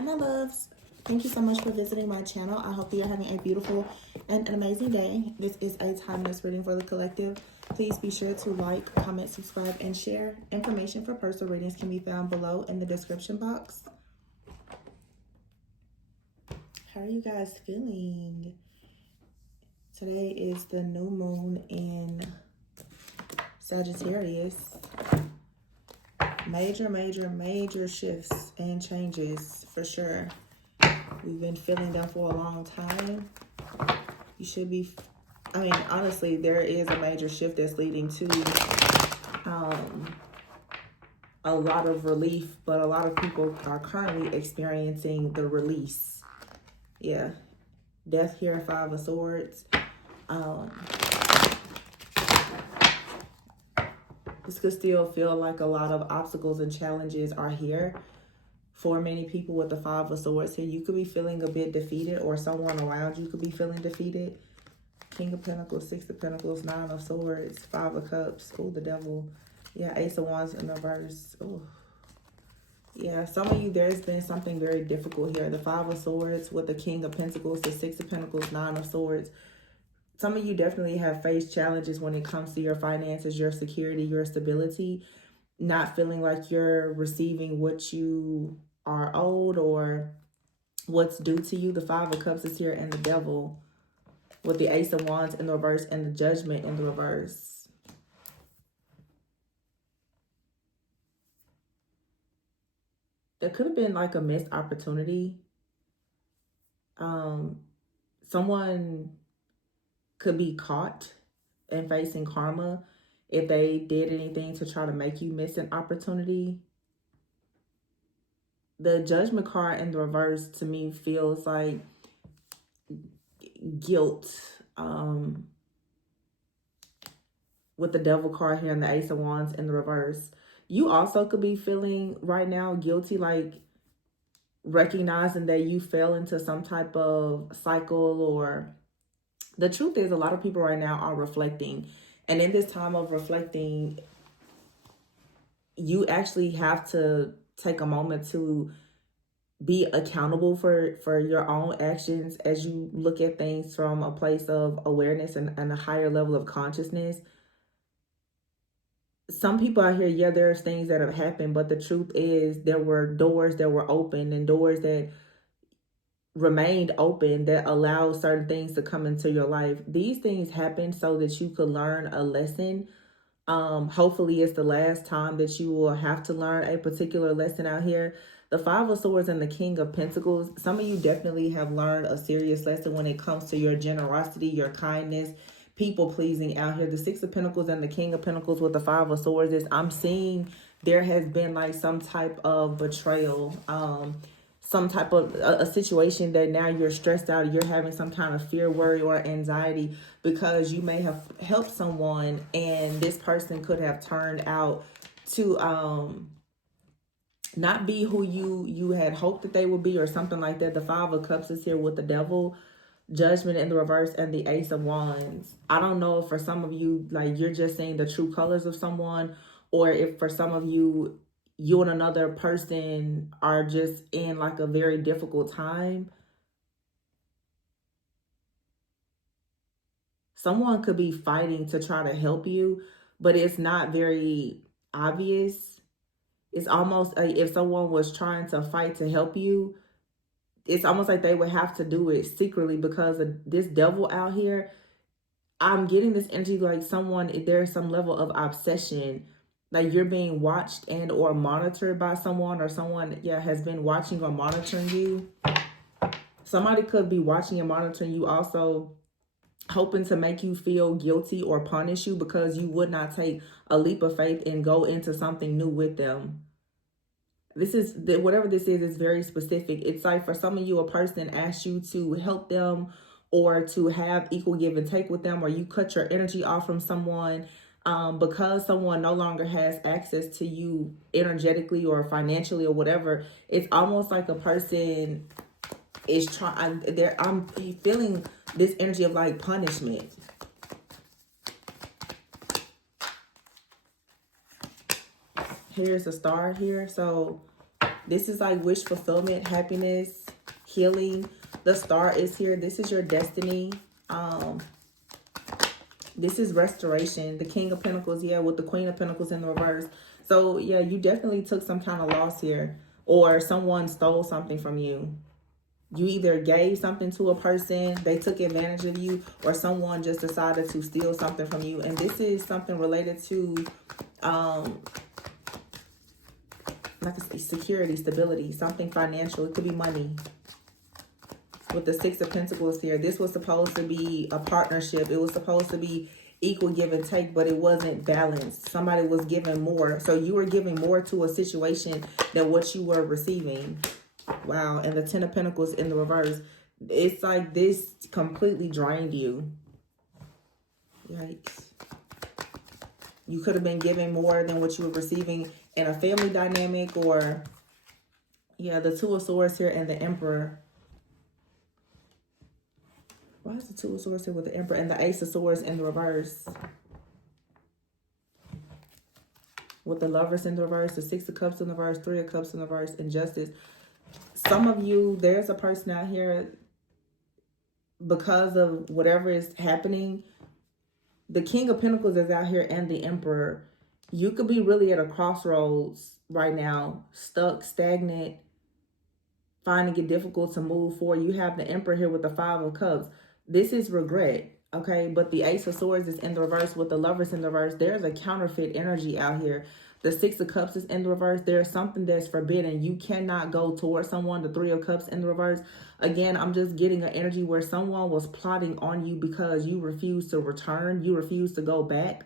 Hi, my loves. Thank you so much for visiting my channel. I hope that you're having a beautiful and an amazing day. This is a timeless reading for the collective. Please be sure to like, comment, subscribe, and share. Information for personal readings can be found below in the description box. How are you guys feeling? Today is the new moon in Sagittarius. Major shifts and changes for sure. We've been feeling them for a long time. You should be, honestly, there is a major shift that's leading to a lot of relief, but a lot of people are currently experiencing the release. Yeah. Death here, 5 of Swords. This could still feel like a lot of obstacles and challenges are here. For many people with the 5 of Swords here, you could be feeling a bit defeated, or someone around you could be feeling defeated. King of Pentacles, 6 of Pentacles, 9 of Swords, 5 of Cups. Oh, the Devil. Yeah, Ace of Wands in reverse. Oh. Yeah, some of you, there's been something very difficult here. The 5 of Swords with the King of Pentacles, the 6 of Pentacles, 9 of Swords. Some of you definitely have faced challenges when it comes to your finances, your security, your stability. Not feeling like you're receiving what you are owed or what's due to you. The 5 of Cups is here, and the Devil with the Ace of Wands in the reverse and the Judgment in the reverse. There could have been like a missed opportunity. Someone could be caught and facing karma if they did anything to try to make you miss an opportunity. The Judgment card in the reverse to me feels like guilt. With the Devil card here and the Ace of Wands in the reverse. You also could be feeling right now guilty, like recognizing that you fell into some type of cycle, or the truth is a lot of people right now are reflecting. And in this time of reflecting, you actually have to take a moment to be accountable for your own actions as you look at things from a place of awareness and a higher level of consciousness. Some people out here, yeah, there's things that have happened, but the truth is there were doors that were open and doors that remained open that allowed certain things to come into your life. These things happen so that you could learn a lesson. Hopefully it's the last time that you will have to learn a particular lesson out here. The 5 of Swords and the King of Pentacles, some of you definitely have learned a serious lesson when it comes to your generosity, your kindness, people pleasing out here. The 6 of Pentacles and the King of Pentacles with the 5 of Swords is, I'm seeing there has been like some type of betrayal, some type of a situation that now you're stressed out, you're having some kind of fear, worry, or anxiety because you may have helped someone and this person could have turned out to not be who you had hoped that they would be, or something like that. The 5 of Cups is here with the Devil, Judgment in the reverse, and the Ace of Wands. I don't know if for some of you, like, you're just seeing the true colors of someone, or if for some of you, you and another person are just in like a very difficult time. Someone could be fighting to try to help you, but it's not very obvious. It's almost if someone was trying to fight to help you, it's almost like they would have to do it secretly because of this Devil out here. I'm getting this energy like there's some level of obsession, like you're being watched and or monitored by someone, or someone, yeah, has been watching or monitoring you. Somebody could be watching and monitoring you, also hoping to make you feel guilty or punish you because you would not take a leap of faith and go into something new with them. This is, whatever this is very specific. It's like for some of you, a person asked you to help them or to have equal give and take with them, or you cut your energy off from someone because someone no longer has access to you energetically or financially or whatever. It's almost like a person is trying, I'm feeling this energy of like punishment. Here's a star here. So This is like wish fulfillment, happiness, healing. The star is here. This is your destiny. This is restoration. The King of Pentacles, yeah, with the Queen of Pentacles in the reverse. So, yeah, you definitely took some kind of loss here. Or someone stole something from you. You either gave something to a person, they took advantage of you, or someone just decided to steal something from you. And this is something related to, like I say, security, stability, something financial. It could be money. With the Six of Pentacles here, this was supposed to be a partnership. It was supposed to be equal give and take, but it wasn't balanced. Somebody was giving more. So you were giving more to a situation than what you were receiving. Wow. And the Ten of Pentacles in the reverse. It's like this completely drained you. Yikes. You could have been giving more than what you were receiving in a family dynamic, or, yeah, the Two of Swords here and the Emperor. Why is the Two of Swords here with the Emperor and the Ace of Swords in the reverse? With the Lovers in the reverse, the Six of Cups in the reverse, Three of Cups in the reverse, and Justice. Some of you, there's a person out here, because of whatever is happening, the King of Pentacles is out here and the Emperor. You could be really at a crossroads right now, stuck, stagnant, finding it difficult to move forward. You have the Emperor here with the Five of Cups. This is regret, okay? But the Ace of Swords is in the reverse with the Lovers in the reverse. There's a counterfeit energy out here. The Six of Cups is in the reverse. There's something that's forbidden. You cannot go towards someone. The Three of Cups in the reverse. Again, I'm just getting an energy where someone was plotting on you because you refused to return. You refused to go back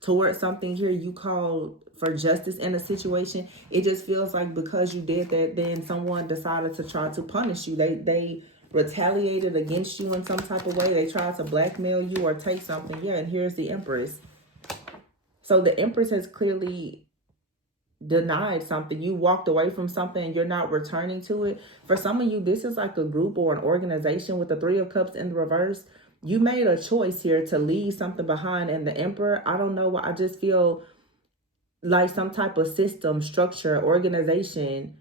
towards something here. You called for justice in a situation. It just feels like because you did that, then someone decided to try to punish you. They retaliated against you in some type of way. They tried to blackmail you or take something. Yeah, and here's the Empress. So the Empress has clearly denied something. You walked away from something and you're not returning to it. For some of you, this is like a group or an organization with the Three of Cups in the reverse. You made a choice here to leave something behind. And the Emperor, I don't know why, I just feel like some type of system, structure, organization.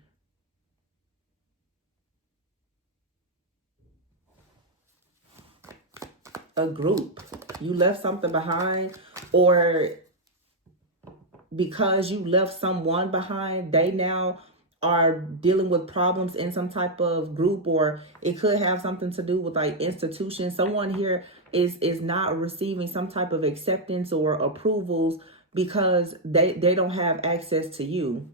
A group. You left something behind, or because you left someone behind, they now are dealing with problems in some type of group, or it could have something to do with like institutions. Someone here is not receiving some type of acceptance or approvals because they don't have access to you.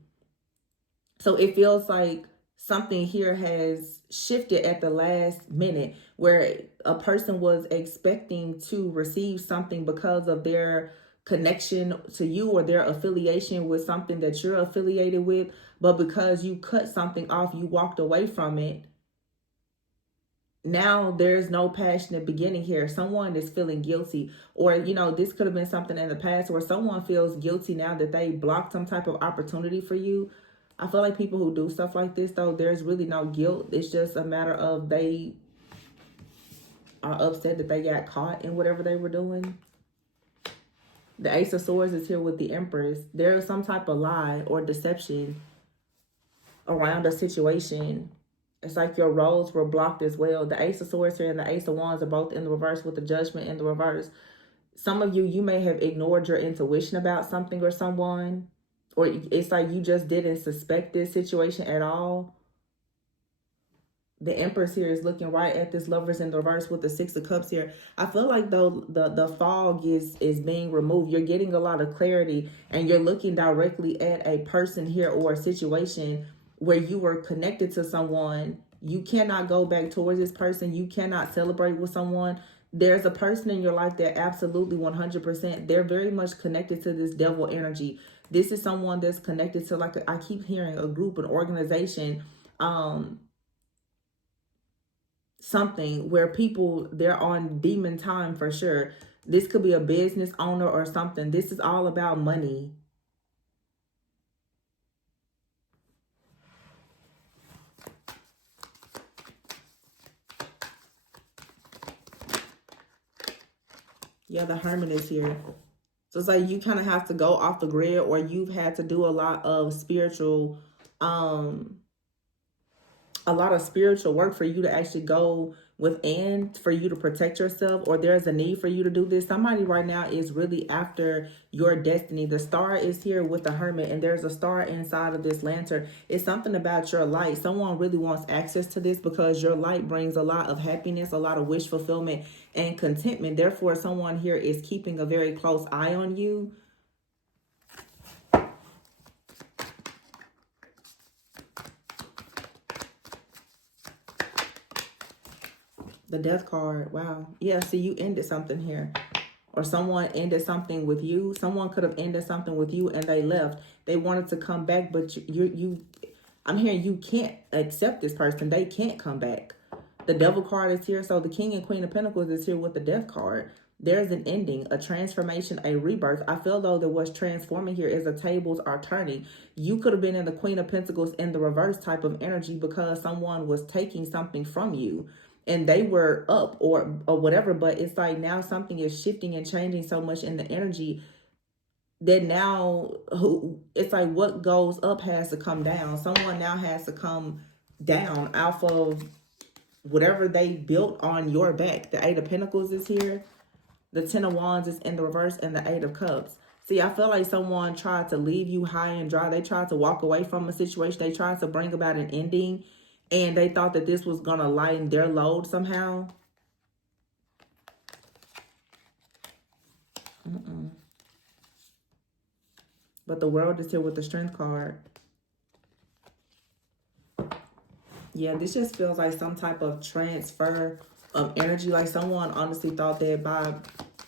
So it feels like something here has shifted at the last minute, where a person was expecting to receive something because of their connection to you or their affiliation with something that you're affiliated with. But because you cut something off, you walked away from it. Now there's no passionate beginning here. Someone is feeling guilty, or, you know, this could have been something in the past where someone feels guilty now that they blocked some type of opportunity for you. I feel like people who do stuff like this, though, there's really no guilt. It's just a matter of they are upset that they got caught in whatever they were doing. The Ace of Swords is here with the Empress. There is some type of lie or deception around a situation. It's like your roles were blocked as well. The Ace of Swords here and the Ace of Wands are both in the reverse with the Judgment in the reverse. Some of you, you may have ignored your intuition about something or someone. Or it's like you just didn't suspect this situation at all. The Empress here is looking right at this Lovers in the reverse with the Six of Cups here. I feel like though the fog is being removed. You're getting a lot of clarity and you're looking directly at a person here or a situation where you were connected to someone. You cannot go back towards this person. You cannot celebrate with someone. There's a person in your life that absolutely 100%, they're very much connected to this devil energy. This is someone that's connected to, like, I keep hearing a group, an organization, something where people, they're on demon time for sure. This could be a business owner or something. This is all about money. Yeah, the Hermit is here. So it's like you kind of have to go off the grid, or you've had to do a lot of spiritual a lot of spiritual work for you to actually go within, for you to protect yourself, or there's a need for you to do this. Somebody right now is really after your destiny. The star is here with the Hermit, and there's a star inside of this lantern. It's something about your light. Someone really wants access to this because your light brings a lot of happiness, a lot of wish fulfillment and contentment. Therefore, someone here is keeping a very close eye on you. The Death card. Wow. Yeah, see, you ended something here. Or someone ended something with you. Someone could have ended something with you and they left. They wanted to come back, but I'm hearing you can't accept this person. They can't come back. The Devil card is here. So the King and Queen of Pentacles is here with the Death card. There's an ending, a transformation, a rebirth. I feel though that what's transforming here is the tables are turning. You could have been in the Queen of Pentacles in the reverse type of energy because someone was taking something from you and they were up or whatever. But it's like now something is shifting and changing so much in the energy that now it's like what goes up has to come down. Someone now has to come down off of whatever they built on your back. The Eight of Pentacles is here. The Ten of Wands is in the reverse, and the Eight of Cups. See, I feel like someone tried to leave you high and dry. They tried to walk away from a situation. They tried to bring about an ending, and they thought that this was going to lighten their load somehow. But the World is here with the Strength card. Yeah, this just feels like some type of transfer of energy. Like someone honestly thought that by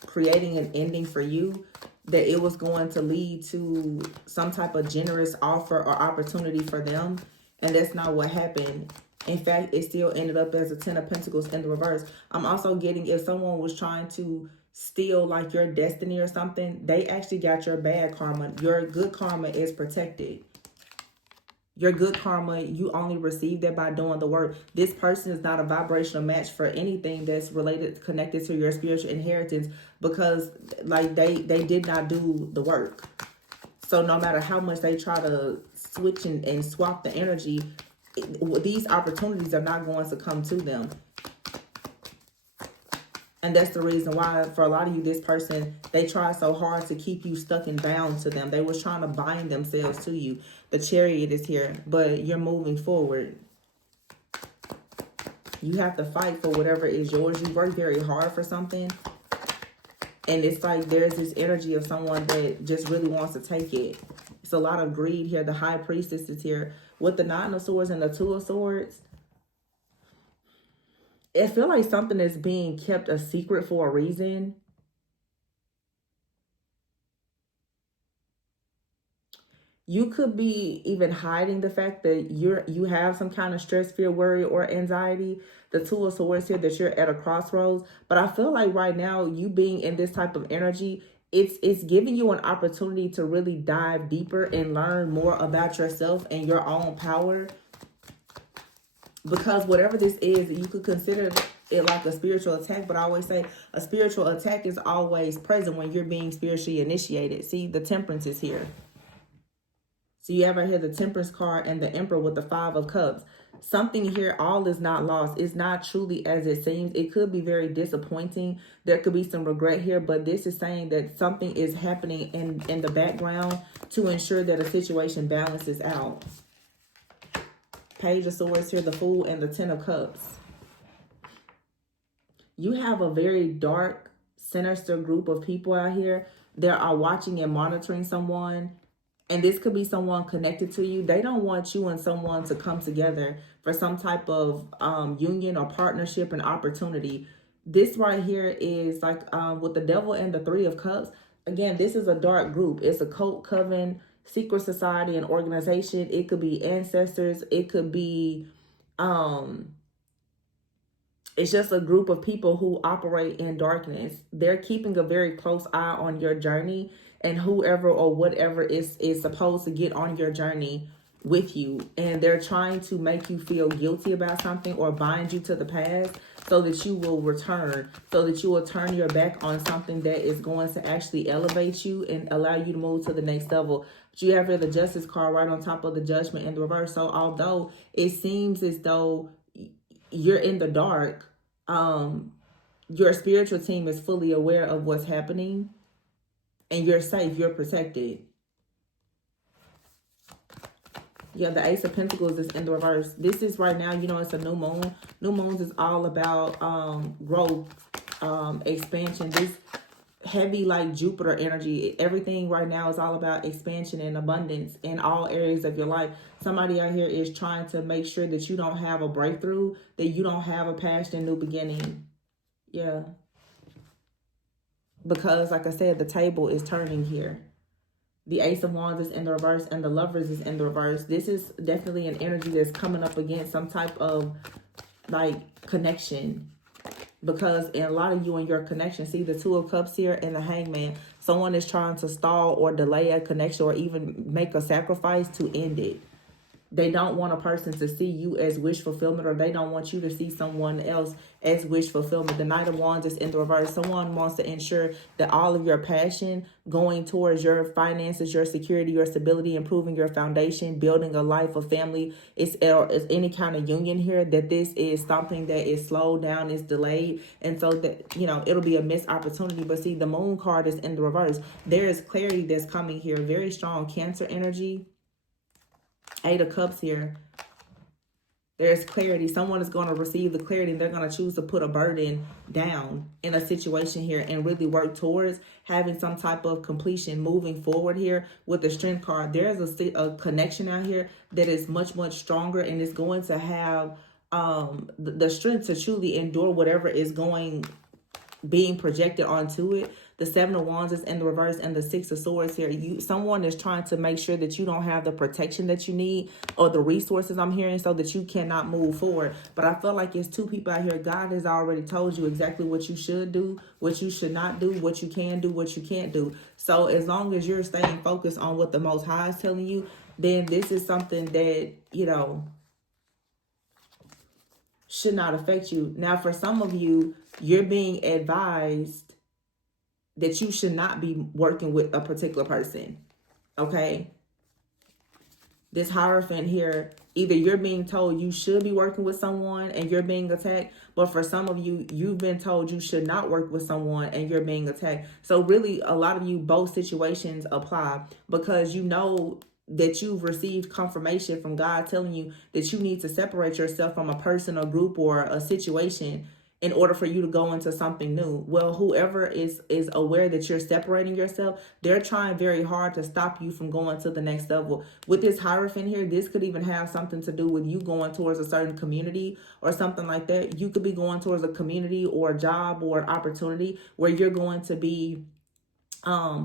creating an ending for you, that it was going to lead to some type of generous offer or opportunity for them. And that's not what happened. In fact, it still ended up as a Ten of Pentacles in the reverse. I'm also getting, if someone was trying to steal like your destiny or something, they actually got your bad karma. Your good karma is protected. Your good karma, you only receive that by doing the work. This person is not a vibrational match for anything that's related, connected to your spiritual inheritance, because like they did not do the work. So no matter how much they try to switch and swap the energy, these opportunities are not going to come to them. And that's the reason why, for a lot of you, this person, they try so hard to keep you stuck and bound to them. They was trying to bind themselves to you. The Chariot is here, but you're moving forward. You have to fight for whatever is yours. You work very hard for something. And it's like there's this energy of someone that just really wants to take it. It's a lot of greed here. The High Priestess is here with the Nine of Swords and the Two of Swords. I feel like something is being kept a secret for a reason. You could be even hiding the fact that you have some kind of stress, fear, worry, or anxiety. The Two of Swords here, that you're at a crossroads. But I feel like right now, you being in this type of energy, it's giving you an opportunity to really dive deeper and learn more about yourself and your own power. Because whatever this is, you could consider it like a spiritual attack. But I always say a spiritual attack is always present when you're being spiritually initiated. See, the Temperance is here. So you ever hear the Temperance card and the Emperor with the Five of Cups. Something here, all is not lost. It's not truly as it seems. It could be very disappointing. There could be some regret here. But this is saying that something is happening in the background to ensure that a situation balances out. Page of Swords here, the Fool and the Ten of Cups. You have a very dark, sinister group of people out here that are watching and monitoring someone. And this could be someone connected to you. They don't want you and someone to come together for some type of union or partnership and opportunity. This right here is like with the Devil and the Three of Cups. Again, this is a dark group. It's a cult, coven, secret society, and organization. It could be ancestors. It could be, it's just a group of people who operate in darkness. They're keeping a very close eye on your journey, and whoever or whatever is supposed to get on your journey, with you, and they're trying to make you feel guilty about something or bind you to the past so that you will return, so that you will turn your back on something that is going to actually elevate you and allow you to move to the next level. But you have here the Justice card right on top of the Judgment in the reverse. So although it seems as though you're in the dark, your spiritual team is fully aware of what's happening, and you're safe, you're protected. Yeah, the Ace of Pentacles is in the reverse. This is right now, you know, it's a new moon. New moons is all about growth, expansion. This heavy like Jupiter energy. Everything right now is all about expansion and abundance in all areas of your life. Somebody out here is trying to make sure that you don't have a breakthrough, that you don't have a past and new beginning. Yeah. Because like I said, the table is turning here. The Ace of Wands is in the reverse and the Lovers is in the reverse. This is definitely an energy that's coming up against some type of like connection. Because in a lot of you and your connection, see the Two of Cups here and the Hangman. Someone is trying to stall or delay a connection or even make a sacrifice to end it. They don't want a person to see you as wish fulfillment, or they don't want you to see someone else as wish fulfillment. The Knight of Wands is in the reverse. Someone wants to ensure that all of your passion going towards your finances, your security, your stability, improving your foundation, building a life, a family, is any kind of union here, that this is something that is slowed down, is delayed. And so that, you know, it'll be a missed opportunity. But see, the Moon card is in the reverse. There is clarity that's coming here. Very strong Cancer energy. Eight of Cups here. There's clarity. Someone is going to receive the clarity, and they're going to choose to put a burden down in a situation here and really work towards having some type of completion moving forward here with the Strength card. There's a connection out here that is much, much stronger, and is going to have the strength to truly endure whatever is being projected onto it. The Seven of Wands is in the reverse and the Six of Swords here. Someone is trying to make sure that you don't have the protection that you need or the resources, I'm hearing, so that you cannot move forward. But I feel like it's two people out here. God has already told you exactly what you should do, what you should not do, what you can do, what you can't do. So as long as you're staying focused on what the Most High is telling you, then this is something that, you know, should not affect you. Now, for some of you, you're being advised that you should not be working with a particular person, okay? This Hierophant here, either you're being told you should be working with someone and you're being attacked, but for some of you, you've been told you should not work with someone and you're being attacked. So really, a lot of you, both situations apply, because you know that you've received confirmation from God telling you that you need to separate yourself from a person, a group, or a situation in order for you to go into something new. Well, whoever is aware that you're separating yourself, they're trying very hard to stop you from going to the next level. With this Hierophant here, this could even have something to do with you going towards a certain community or something like that. You could be going towards a community or a job or an opportunity where you're going to be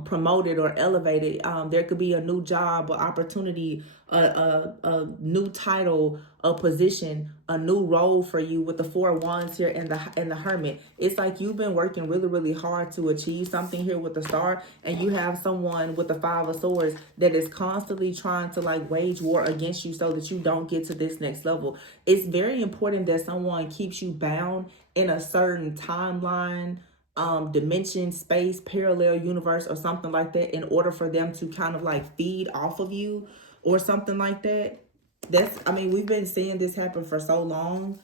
promoted or elevated. There could be a new job or opportunity, a new title, a position, a new role for you with the Four of Wands here and the Hermit. It's like you've been working really, really hard to achieve something here with the Star, and you have someone with the Five of Swords that is constantly trying to like wage war against you so that you don't get to this next level. It's very important that someone keeps you bound in a certain timeline, dimension, space, parallel universe, or something like that, in order for them to kind of like feed off of you or something like that. I mean, we've been seeing this happen for so long.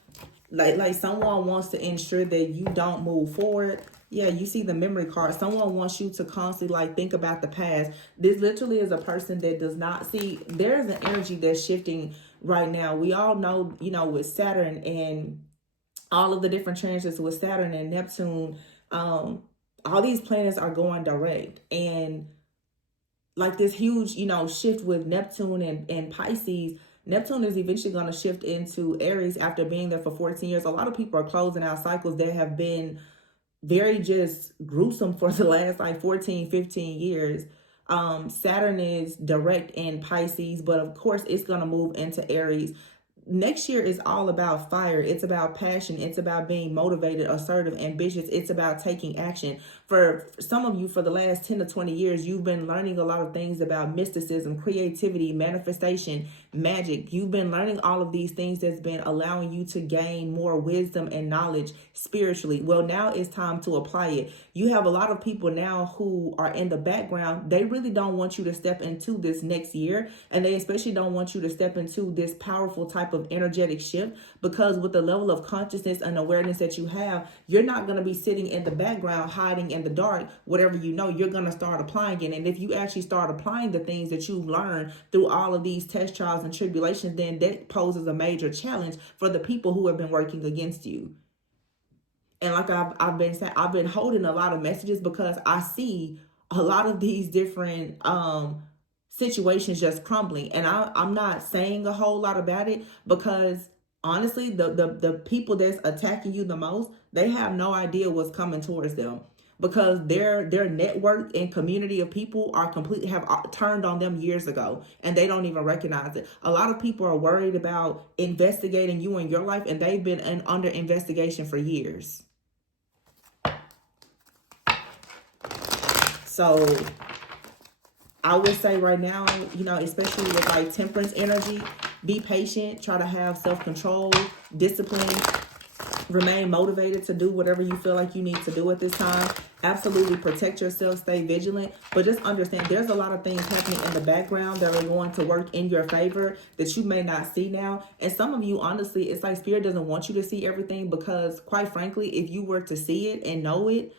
Like someone wants to ensure that you don't move forward. Yeah, you see the Memory card. Someone wants you to constantly like think about the past. This literally is a person that does not see. There's an energy that's shifting right now. We all know, you know, with Saturn and all of the different transits with Saturn and Neptune, all these planets are going direct, and like this huge, you know, shift with Neptune and Pisces. Neptune is eventually going to shift into Aries after being there for 14 years. A lot of people are closing out cycles that have been very just gruesome for the last like 14, 15 years. Saturn is direct in Pisces, but of course it's going to move into Aries. Next year is all about fire. It's about passion. It's about being motivated, assertive, ambitious. It's about taking action. For some of you, for the last 10 to 20 years, you've been learning a lot of things about mysticism, creativity, manifestation, magic. You've been learning all of these things that's been allowing you to gain more wisdom and knowledge spiritually. Well, now it's time to apply it. You have a lot of people now who are in the background. They really don't want you to step into this next year, and they especially don't want you to step into this powerful type of energetic shift, because with the level of consciousness and awareness that you have, you're not going to be sitting in the background hiding in the dark. Whatever you know, you're going to start applying it. And if you actually start applying the things that you've learned through all of these test trials and tribulations, then that poses a major challenge for the people who have been working against you. And like I've been saying, I've been holding a lot of messages because I see a lot of these different situations just crumbling. And I'm not saying a whole lot about it, because honestly, the people that's attacking you the most, they have no idea what's coming towards them, because their network and community of people are completely have turned on them years ago, and they don't even recognize it. A lot of people are worried about investigating you in your life, and they've been under investigation for years. So I would say right now, you know, especially with like temperance energy, be patient, try to have self-control, discipline, remain motivated to do whatever you feel like you need to do at this time. Absolutely protect yourself, stay vigilant, but just understand there's a lot of things happening in the background that are going to work in your favor that you may not see now. And some of you, honestly, it's like Spirit doesn't want you to see everything, because quite frankly, if you were to see it and know it,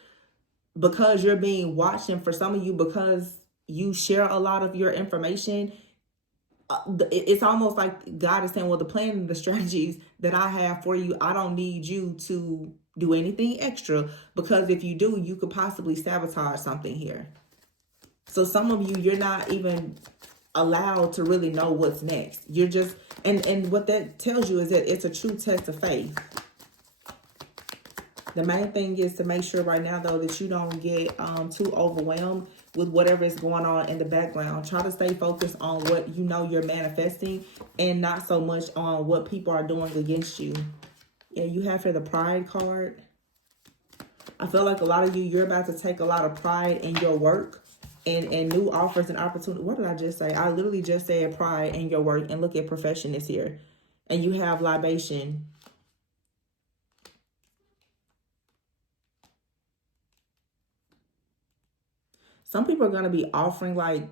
because you're being watched, and for some of you, because you share a lot of your information, it's almost like God is saying, well, the plan and the strategies that I have for you, I don't need you to do anything extra, because if you do, you could possibly sabotage something here. So some of you, you're not even allowed to really know what's next. You're just, and what that tells you is that it's a true test of faith. The main thing is to make sure right now, though, that you don't get too overwhelmed with whatever is going on in the background. Try to stay focused on what you know you're manifesting, and not so much on what people are doing against you. Yeah, you have here the Pride card. I feel like a lot of you, you're about to take a lot of pride in your work and new offers and opportunities. What did I just say? I literally just said pride in your work, and look at profession is here. And you have libation. Some people are going to be offering like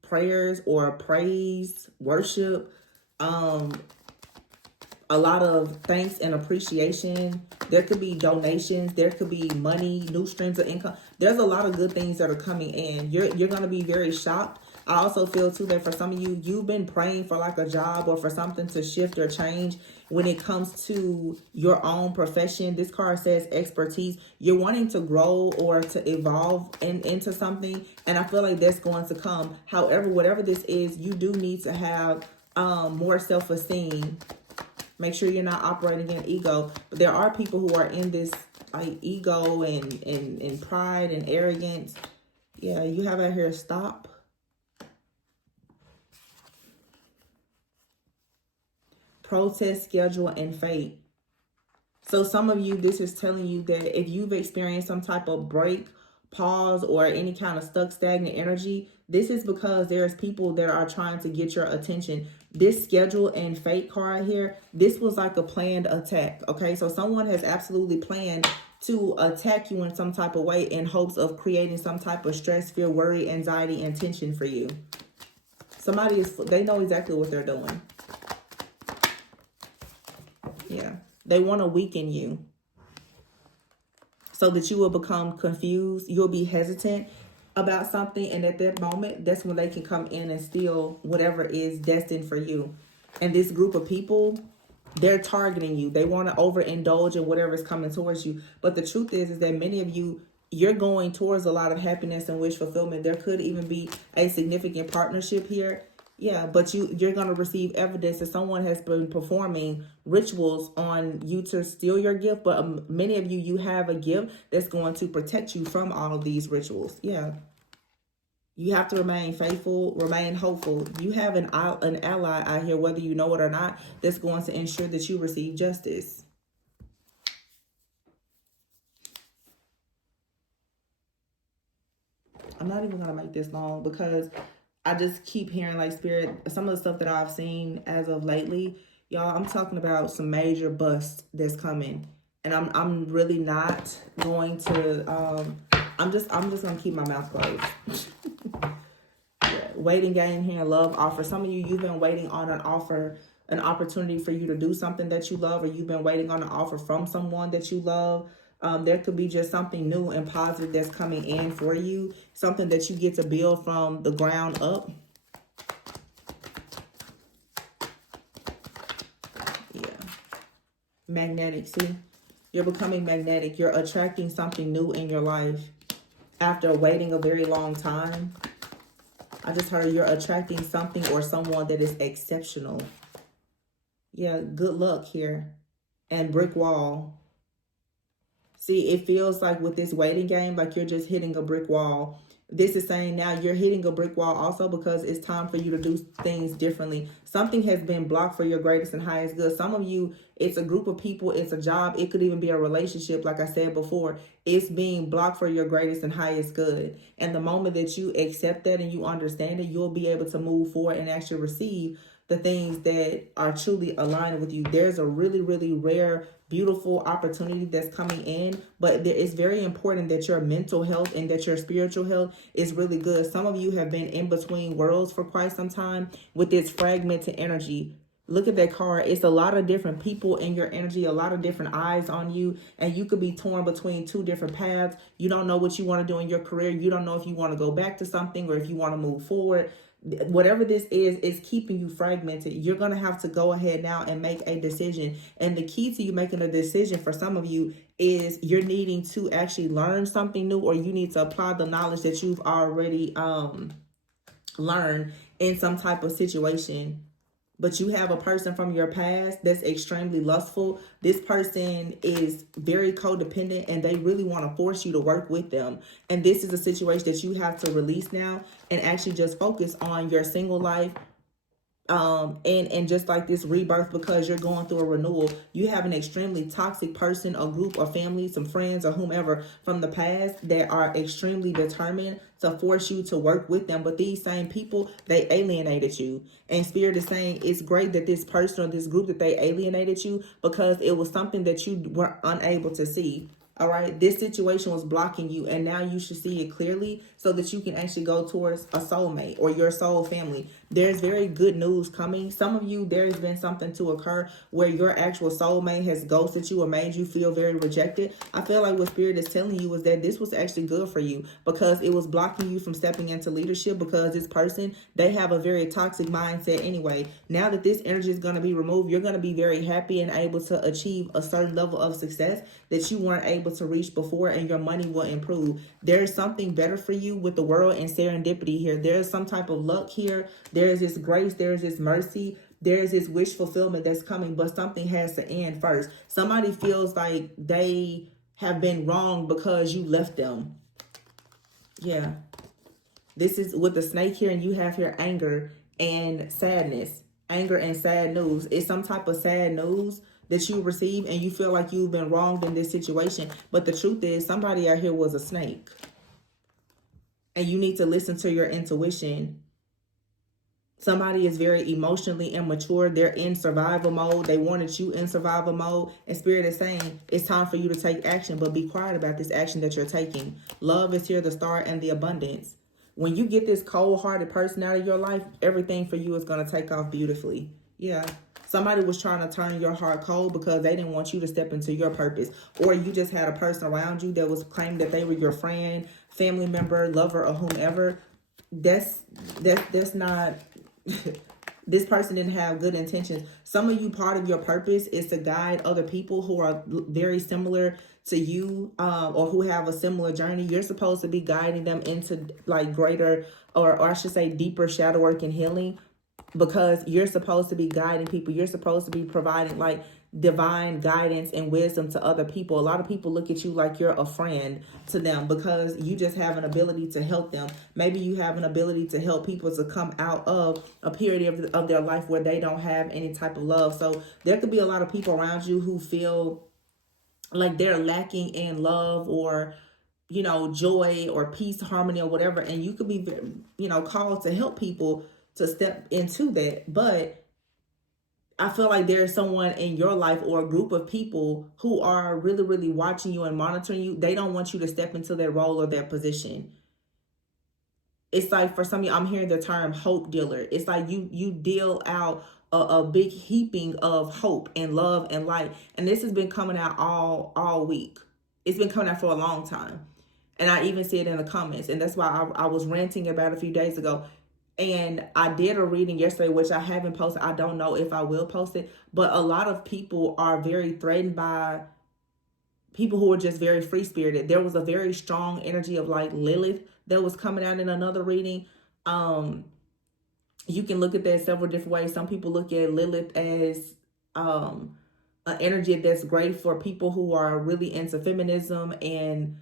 prayers or praise, worship, a lot of thanks and appreciation. There could be donations. There could be money, new streams of income. There's a lot of good things that are coming in. You're going to be very shocked. I also feel too that for some of you, you've been praying for like a job or for something to shift or change when it comes to your own profession. This card says expertise. You're wanting to grow or to evolve into something, and I feel like that's going to come. However, whatever this is, you do need to have more self-esteem. Make sure you're not operating in ego. But there are people who are in this like ego and pride and arrogance. Yeah, you have out here stop. Protest, schedule, and fate. So some of you, this is telling you that if you've experienced some type of break, pause, or any kind of stuck, stagnant energy, this is because there's people that are trying to get your attention. This schedule and fate card here, this was like a planned attack, okay? So someone has absolutely planned to attack you in some type of way in hopes of creating some type of stress, fear, worry, anxiety, and tension for you. Somebody is, they know exactly what they're doing. Yeah, they want to weaken you so that you will become confused. You'll be hesitant about something, and at that moment, that's when they can come in and steal whatever is destined for you. And this group of people, they're targeting you. They want to overindulge in whatever is coming towards you. But the truth is that many of you, you're going towards a lot of happiness and wish fulfillment. There could even be a significant partnership here. Yeah, but you're going to receive evidence that someone has been performing rituals on you to steal your gift. But many of you, you have a gift that's going to protect you from all of these rituals. Yeah. You have to remain faithful, remain hopeful. You have an ally out here, whether you know it or not, that's going to ensure that you receive justice. I'm not even going to make this long because I just keep hearing like Spirit, some of the stuff that I've seen as of lately, y'all, I'm talking about some major busts that's coming. And I'm really not going to I'm just gonna keep my mouth closed. Yeah. Waiting game here, love offer. Some of you, you've been waiting on an offer, an opportunity for you to do something that you love, or you've been waiting on an offer from someone that you love. There could be just something new and positive that's coming in for you, something that you get to build from the ground up. Yeah. Magnetic, see? You're becoming magnetic. You're attracting something new in your life after waiting a very long time. I just heard you're attracting something or someone that is exceptional. Yeah, good luck here. And brick wall. See, it feels like with this waiting game, like you're just hitting a brick wall. This is saying now you're hitting a brick wall also because it's time for you to do things differently. Something has been blocked for your greatest and highest good. Some of you, it's a group of people, it's a job, it could even be a relationship. Like I said before, it's being blocked for your greatest and highest good. And the moment that you accept that and you understand it, you'll be able to move forward and actually receive the things that are truly aligned with you. There's a really, really rare, beautiful opportunity that's coming in, but it's very important that your mental health and that your spiritual health is really good. Some of you have been in between worlds for quite some time with this fragmented energy. Look at that card. It's a lot of different people in your energy, a lot of different eyes on you, and you could be torn between two different paths. You don't know what you want to do in your career. You don't know if you want to go back to something or if you want to move forward. Whatever this is keeping you fragmented. You're going to have to go ahead now and make a decision. And the key to you making a decision for some of you is you're needing to actually learn something new, or you need to apply the knowledge that you've already learned in some type of situation. But you have a person from your past that's extremely lustful. This person is very codependent and they really want to force you to work with them. And this is a situation that you have to release now and actually just focus on your single life. And just like this rebirth, because you're going through a renewal, you have an extremely toxic person, a group, or family, some friends, or whomever from the past that are extremely determined to force you to work with them. But these same people, they alienated you. And Spirit is saying it's great that this person or this group, that they alienated you because it was something that you were unable to see. All right, this situation was blocking you, and now you should see it clearly so that you can actually go towards a soulmate or your soul family. There's very good news coming. Some of you, there's been something to occur where your actual soulmate has ghosted you or made you feel very rejected. I feel like what Spirit is telling you is that this was actually good for you because it was blocking you from stepping into leadership, because this person, they have a very toxic mindset anyway. Now that this energy is going to be removed, you're going to be very happy and able to achieve a certain level of success that you weren't able to reach before, and your money will improve. There's something better for you with the world and serendipity here. There's some type of luck here. There's this grace. There's this mercy. There's this wish fulfillment that's coming, but something has to end first. Somebody feels like they have been wrong because you left them. Yeah. This is with the snake here, and you have here anger and sadness. Anger and sad news. It's some type of sad news that you receive, and you feel like you've been wronged in this situation. But the truth is, somebody out here was a snake. And you need to listen to your intuition. Somebody is very emotionally immature. They're in survival mode. They wanted you in survival mode. And Spirit is saying it's time for you to take action, but be quiet about this action that you're taking. Love is here, the star, and the abundance. When you get this cold-hearted person out of your life, everything for you is going to take off beautifully. Yeah. Somebody was trying to turn your heart cold because they didn't want you to step into your purpose. Or you just had a person around you that was claiming that they were your friend, family member, lover, or whomever. That's not... This person didn't have good intentions. Some of you, part of your purpose is to guide other people who are very similar to you, or who have a similar journey. You're supposed to be guiding them into like greater, or I should say deeper shadow work and healing, because you're supposed to be guiding people. You're supposed to be providing like divine guidance and wisdom to other people. A lot of people look at you like you're a friend to them because you just have an ability to help them. Maybe you have an ability to help people to come out of a period of their life where they don't have any type of love. So there could be a lot of people around you who feel like they're lacking in love, or you know, joy or peace, harmony, or whatever. And you could be, you know, called to help people to step into that. But I feel like there's someone in your life or a group of people who are really, really watching you and monitoring you. They don't want you to step into their role or their position. It's like, for some of you, I'm hearing the term hope dealer. It's like you deal out a big heaping of hope and love and light. And this has been coming out all week. It's been coming out for a long time. And I even see it in the comments. And that's why I was ranting about a few days ago. And I did a reading yesterday, which I haven't posted. I don't know if I will post it. But a lot of people are very threatened by people who are just very free spirited. There was a very strong energy of like Lilith that was coming out in another reading. You can look at that several different ways. Some people look at Lilith as an energy that's great for people who are really into feminism and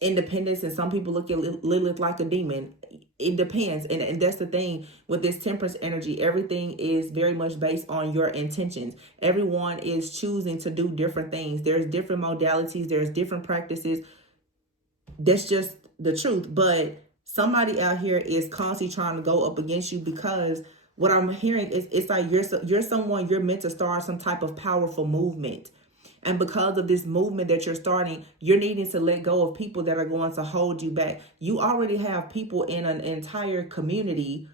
independence, and some people look at Lilith like a demon. It depends. And that's the thing with this temperance energy. Everything is very much based on your intentions. Everyone is choosing to do different things. There's different modalities. There's different practices. That's just the truth. But somebody out here is constantly trying to go up against you, because what I'm hearing is it's like you're someone, you're meant to start some type of powerful movement. And because of this movement that you're starting, you're needing to let go of people that are going to hold you back. You already have people in an entire community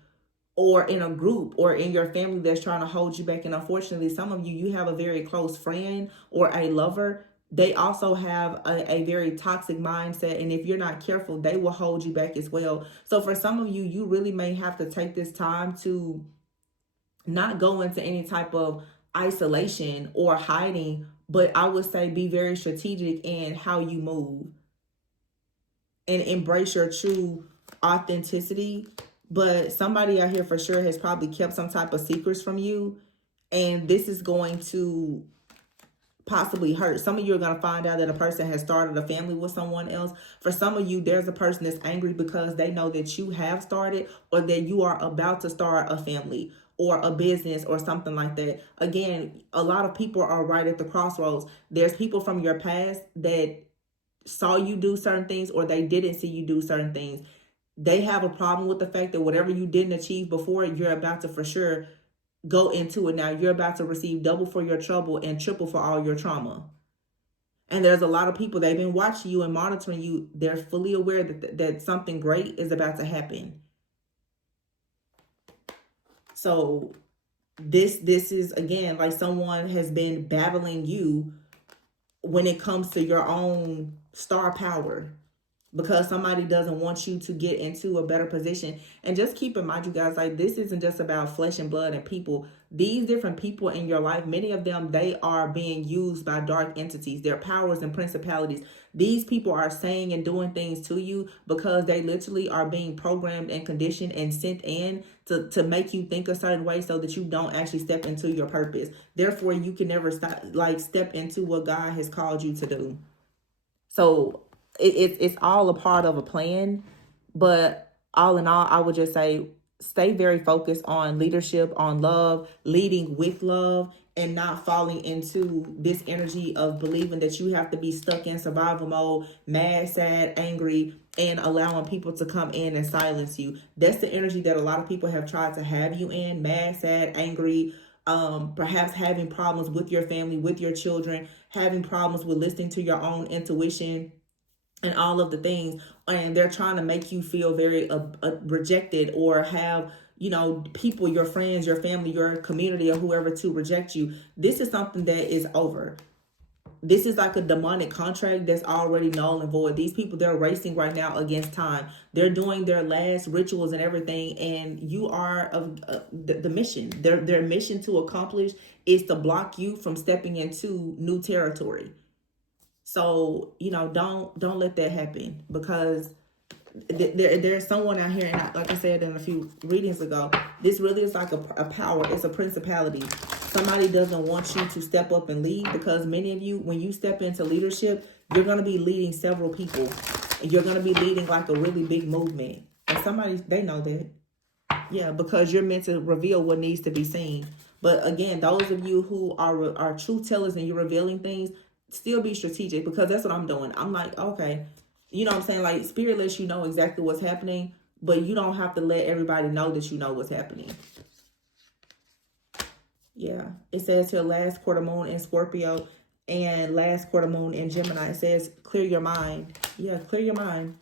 or in a group or in your family that's trying to hold you back. And unfortunately, some of you have a very close friend or a lover. They also have a very toxic mindset. And if you're not careful, they will hold you back as well. So for some of you, you really may have to take this time to not go into any type of isolation or hiding, but I would say be very strategic in how you move and embrace your true authenticity. But somebody out here for sure has probably kept some type of secrets from you, and this is going to possibly hurt. Some of you are going to find out that a person has started a family with someone else. For some of you, there's a person that's angry because they know that you have started or that you are about to start a family or a business or something like that. Again, a lot of people are right at the crossroads. There's people from your past that saw you do certain things, or they didn't see you do certain things. They have a problem with the fact that whatever you didn't achieve before, you're about to for sure go into it now. You're about to receive double for your trouble and triple for all your trauma. And there's a lot of people, they've been watching you and monitoring you. They're fully aware that something great is about to happen. So this is, again, like someone has been battling you when it comes to your own star power, because somebody doesn't want you to get into a better position. And just keep in mind, you guys, like, this isn't just about flesh and blood and people. These different people in your life, many of them, they are being used by dark entities, their powers and principalities. These people are saying and doing things to you because they literally are being programmed and conditioned and sent in to make you think a certain way so that you don't actually step into your purpose. Therefore, you can never step into what God has called you to do. So it's all a part of a plan. But all in all, I would just say stay very focused on leadership, on love, leading with love, and not falling into this energy of believing that you have to be stuck in survival mode, mad, sad, angry, and allowing people to come in and silence you. That's the energy that a lot of people have tried to have you in: mad, sad, angry, perhaps having problems with your family, with your children, having problems with listening to your own intuition and all of the things. And they're trying to make you feel very rejected, or have, you know, people, your friends, your family, your community, or whoever to reject you. This is something that is over. This is like a demonic contract that's already null and void. These people, they're racing right now against time. They're doing their last rituals and everything, and you are the mission. Their mission to accomplish is to block you from stepping into new territory. So, you know, don't let that happen, because there's someone out here, and like I said in a few readings ago, this really is like a power. It's a principality. Somebody doesn't want you to step up and lead, because many of you, when you step into leadership, you're going to be leading several people, and you're going to be leading like a really big movement. And somebody, they know that. Yeah, because you're meant to reveal what needs to be seen. But again, those of you who are truth tellers and you're revealing things, still be strategic, because that's what I'm doing. I'm like, okay, you know what I'm saying? Like, spirit lets you know exactly what's happening, but you don't have to let everybody know that you know what's happening. Yeah. It says here last quarter moon in Scorpio and last quarter moon in Gemini. It says clear your mind. Yeah, clear your mind.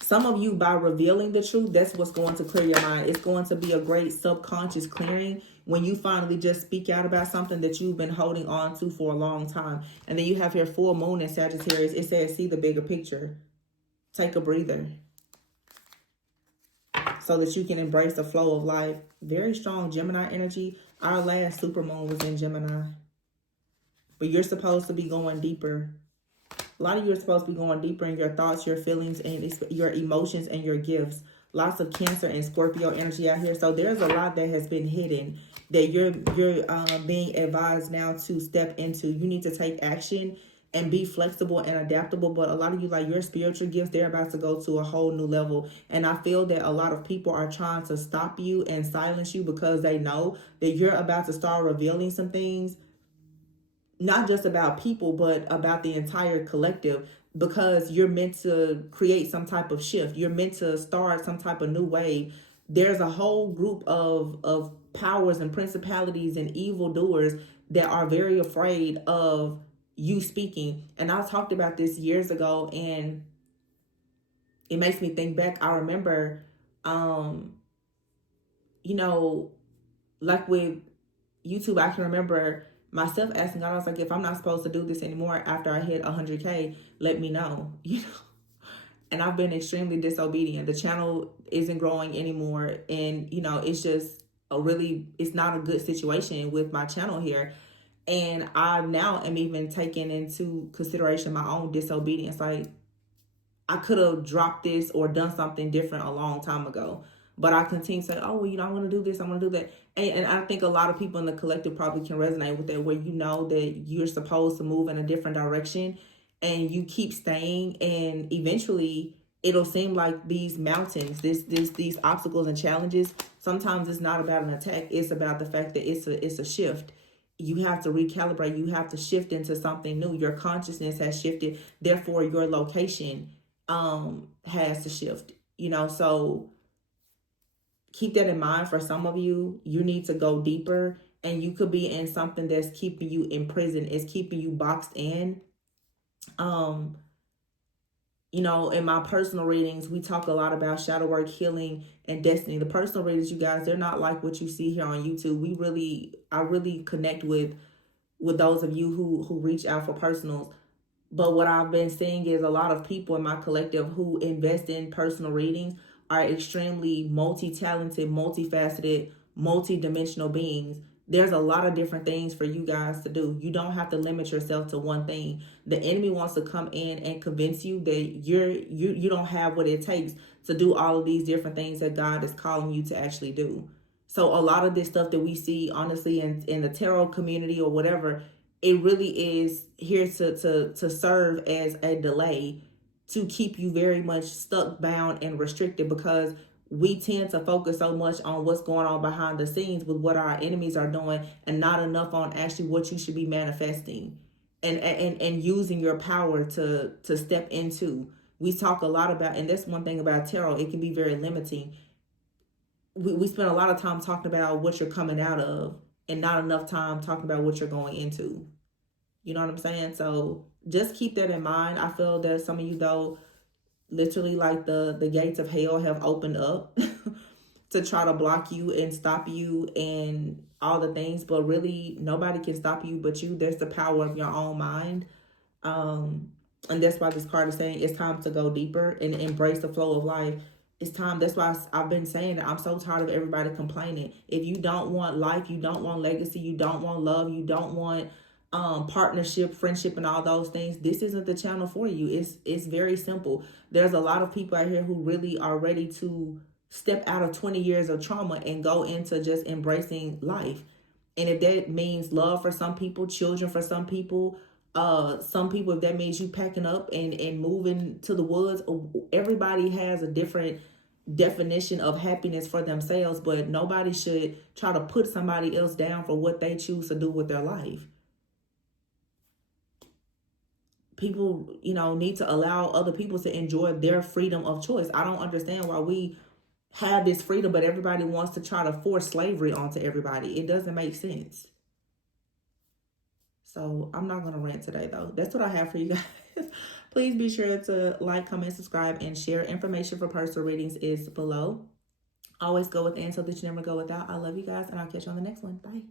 Some of you, by revealing the truth, that's what's going to clear your mind. It's going to be a great subconscious clearing when you finally just speak out about something that you've been holding on to for a long time. And then you have your full moon in Sagittarius. It says, see the bigger picture. Take a breather so that you can embrace the flow of life. Very strong Gemini energy. Our last super moon was in Gemini. But you're supposed to be going deeper. A lot of you are supposed to be going deeper in your thoughts, your feelings, and your emotions and your gifts. Lots of Cancer and Scorpio energy out here. So there's a lot that has been hidden that you're being advised now to step into. You need to take action and be flexible and adaptable. But a lot of you, like your spiritual gifts, they're about to go to a whole new level. And I feel that a lot of people are trying to stop you and silence you because they know that you're about to start revealing some things, not just about people, but about the entire collective, because you're meant to create some type of shift. You're meant to start some type of new wave. There's a whole group of powers and principalities and evildoers that are very afraid of you speaking. And I talked about this years ago, and it makes me think back. I remember, you know, like with YouTube, I can remember myself asking God, I was like, if I'm not supposed to do this anymore after I hit 100K, let me know, you know. And I've been extremely disobedient. The channel isn't growing anymore. And, you know, it's just it's not a good situation with my channel here. And I now am even taking into consideration my own disobedience. Like, I could have dropped this or done something different a long time ago. But I continue to say, oh, well, you know, I want to do this, I want to do that. And I think a lot of people in the collective probably can resonate with that, where you know that you're supposed to move in a different direction and you keep staying, and eventually it'll seem like these mountains, these obstacles and challenges, sometimes it's not about an attack, it's about the fact that it's a shift. You have to recalibrate, you have to shift into something new. Your consciousness has shifted, therefore your location has to shift, you know. So keep that in mind. For some of you, you need to go deeper, and you could be in something that's keeping you in prison, it's keeping you boxed in. You know, in my personal readings, we talk a lot about shadow work, healing, and destiny. The personal readings, you guys, they're not like what you see here on YouTube. I really connect with those of you who reach out for personals. But what I've been seeing is a lot of people in my collective who invest in personal readings are extremely multi-talented, multifaceted, multi-dimensional beings. There's a lot of different things for you guys to do. You don't have to limit yourself to one thing. The enemy wants to come in and convince you that you don't have what it takes to do all of these different things that God is calling you to actually do. So a lot of this stuff that we see, honestly, in the tarot community or whatever, it really is here to serve as a delay to keep you very much stuck, bound, and restricted, because we tend to focus so much on what's going on behind the scenes with what our enemies are doing, and not enough on actually what you should be manifesting and using your power to step into. We talk a lot about, and that's one thing about tarot, it can be very limiting. We spend a lot of time talking about what you're coming out of and not enough time talking about what you're going into. You know what I'm saying? So just keep that in mind. I feel that some of you, though, literally like the gates of hell have opened up to try to block you and stop you and all the things. But really, nobody can stop you but you. There's the power of your own mind. And that's why this card is saying it's time to go deeper and embrace the flow of life. It's time. That's why I've been saying that I'm so tired of everybody complaining. If you don't want life, you don't want legacy, you don't want love, you don't want partnership, friendship, and all those things, this isn't the channel for you. It's very simple. There's a lot of people out here who really are ready to step out of 20 years of trauma and go into just embracing life. And if that means love for some people, children for some people, if that means you packing up and moving to the woods, everybody has a different definition of happiness for themselves, but nobody should try to put somebody else down for what they choose to do with their life. people, you know, need to allow other people to enjoy their freedom of choice. I don't understand why we have this freedom, but everybody wants to try to force slavery onto everybody. It doesn't make sense. So I'm not going to rant today, though. That's what I have for you guys. Please be sure to like, comment, subscribe, and share. Information for personal readings is below. Always go within so that you never go without. I love you guys, and I'll catch you on the next one. Bye.